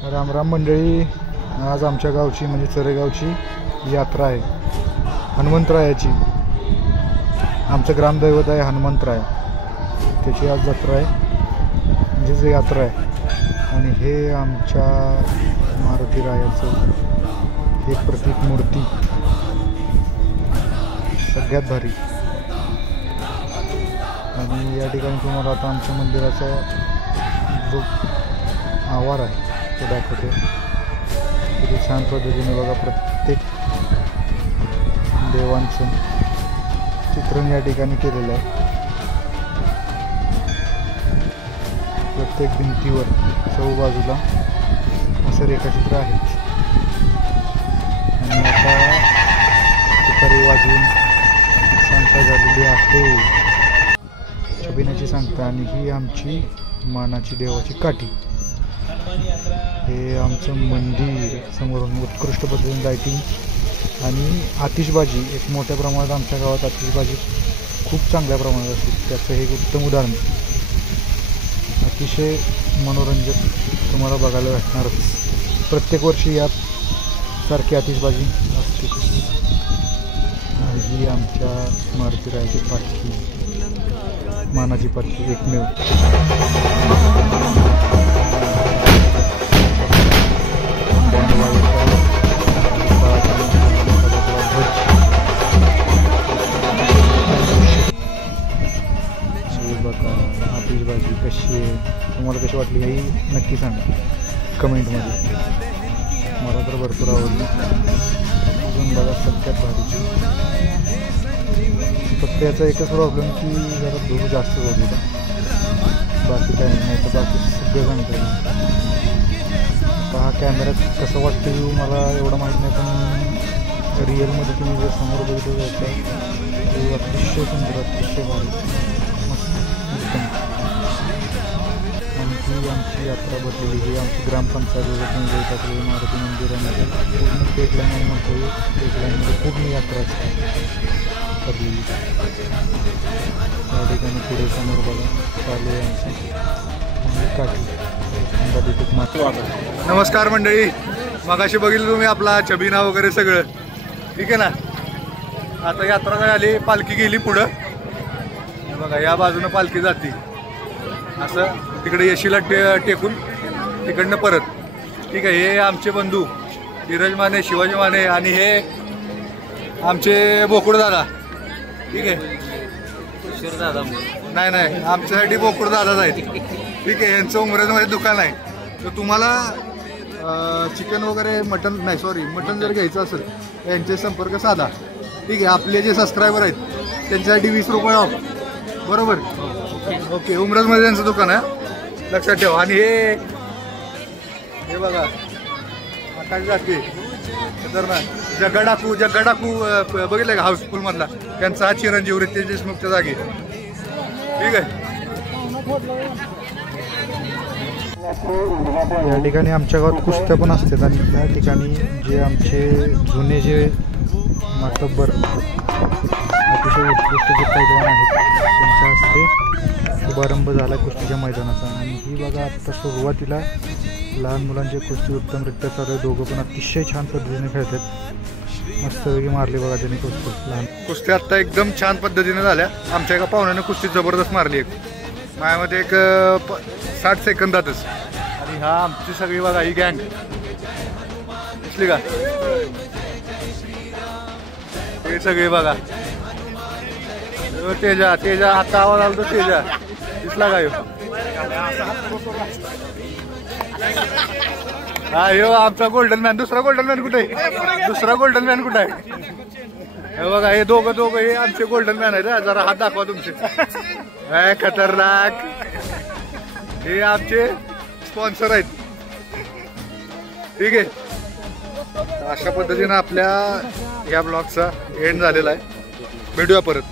रामराम मंडळी, आज आमच्या गावची म्हणजे चरेगावची यात्रा आहे हनुमंतरायाची। आमचं ग्रामदैवत आहे हनुमंतराय, त्याची आज जत्रा आहे म्हणजेच यात्रा आहे। आणि हे आमच्या मारुती रायाचं हे प्रतीक मूर्ती सगळ्यात भारी। आणि या ठिकाणी तुम्हाला आता आमच्या मंदिराचा जो आवार आहे तो दाखवते। किती छान पद्धतीने बघा, प्रत्येक देवांचं चित्रण या ठिकाणी केलेलं आहे। प्रत्येक भिंतीवर चहूबाजूला असं रेखाचित्र आहे। आणि आता तुतारी वाजवून सांगता झालेली आहे, छबिनाची सांगता। आणि ही आमची मानाची देवाची काठी। हे आमचं मंदिर, समोरून उत्कृष्ट पद्धतीने लाइटिंग आणि आतिषबाजी एक मोठ्या प्रमाणात आमच्या गावात आतिषबाजी खूप चांगल्या प्रमाणात असते, त्याचं हे एक उत्तम उदाहरण। अतिशय मनोरंजक तुम्हाला बघायला भेटणारच, प्रत्येक वर्षी यात सारखी आतिषबाजी असते। आणि ही आमच्या मारुती रायाची पालखी, मानाची पालखी एकमेव। बघा आतिषबाजी कशी आहे, तुम्हाला कशी वाटली ही नक्की सांगा कमेंटमध्ये। मला तर भरपूर आवडली। अजून बघा सगळ्यात भारीची, फक्त याचा एकच प्रॉब्लेम की जरा धूर जास्त होत होता, बाकी काही नाही तर बाकी सगळं सांगता। आता हा कॅमेऱ्यात कसं वाटतं मला एवढं माहीत नाही, पण रिअलमध्ये तुम्ही जर समोर बघितलं जातं ते अतिशय सुंदर, अतिशय भारी, मस्त एकदम। आणि ही आमची यात्रा भरलेली, ही आमची ग्रामपंचायत टाकलेली मारुती मंदिरामध्ये पूर्ण पेटलाईन म्हणतो, पेटलाईनमध्ये पूर्ण यात्रा भरलेली। या ठिकाणी पुढे समोर बघा चालू आहे आमची काठी। नमस्कार मंडळी, मगाशी बघितलं तुम्ही आपला छबिना वगैरे सगळं, ठीक आहे ना। आता यात्रा झाली, पालखी गेली पुढं बघा, या बाजूनं पालखी जाते असं, तिकडे येशीला टेकून तिकडनं परत, ठीक आहे। हे आमचे बंधू धीरज माने, शिवाजी माने, आणि हे आमचे बोकुड दादा, ठीक आहे। दादा नाही नाही, आमच्यासाठी बोकुड दादाच आहेत, ठीक आहे। यांचं उमरेजमध्ये दुकान आहे, तर तुम्हाला चिकन वगैरे मटन नाही सॉरी मटन जर घ्यायचं असेल तर यांचे संपर्क साधा, ठीक आहे। आपले जे सबस्क्रायबर आहेत त्यांच्यासाठी 20 रुपये ऑफ, बरोबर? ओके, उमरेजमध्ये त्यांचं दुकान आहे, लक्षात ठेवा। आणि हे बघा आकाश जाते खतरनाक, जग्गा डाकू बघितलं का हाऊसफुल मधला, त्यांचा हा चिरंजीव रितेश देशमुखच्या जागी, ठीक आहे। या ठिकाणी आमच्या गावात कुस्त्या पण असतात, आणि त्या ठिकाणी जे आमचे जुने जे मातब्बर अतिशय उत्कृष्ट जे पैलवान आहेत त्यांच्या हस्ते शुभारंभ झाला कुस्तीच्या मैदानाचा। आणि ही बघा आता सुरुवातीला लहान मुलांचे कुस्ती उत्तमरित्या चालू आहे, दोघं पण अतिशय छान पद्धतीने खेळतात, मस्तपैकी मारली बघा त्यांनी कुस्ती। लहान कुस्ती आत्ता एकदम छान पद्धतीने झाल्या, आमच्या एका पाहुण्याने कुस्ती जबरदस्त मारली, एक माझ्यामध्ये एक 60 सेकंदातच। आणि हा आमची सगळी बघा ही गँग दिसली का, हे सगळे बघा, तेजा आता आवाज आला तो तेजा दिसला का? हा यो आमचा गोल्डन मॅन। दुसरा गोल्डन मॅन कुठे आहे? दुसरा गोल्डन मॅन कुठे आहे? हे बघा, हे दोघं हे आमचे गोल्डन मॅन आहेत। जरा हात दाखवा तुमचे, खतरनाक। हे आमचे स्पॉन्सर आहेत, ठीक आहे। अशा पद्धतीने आपल्या या ब्लॉगचा एंड झालेला आहे, भेटूया परत।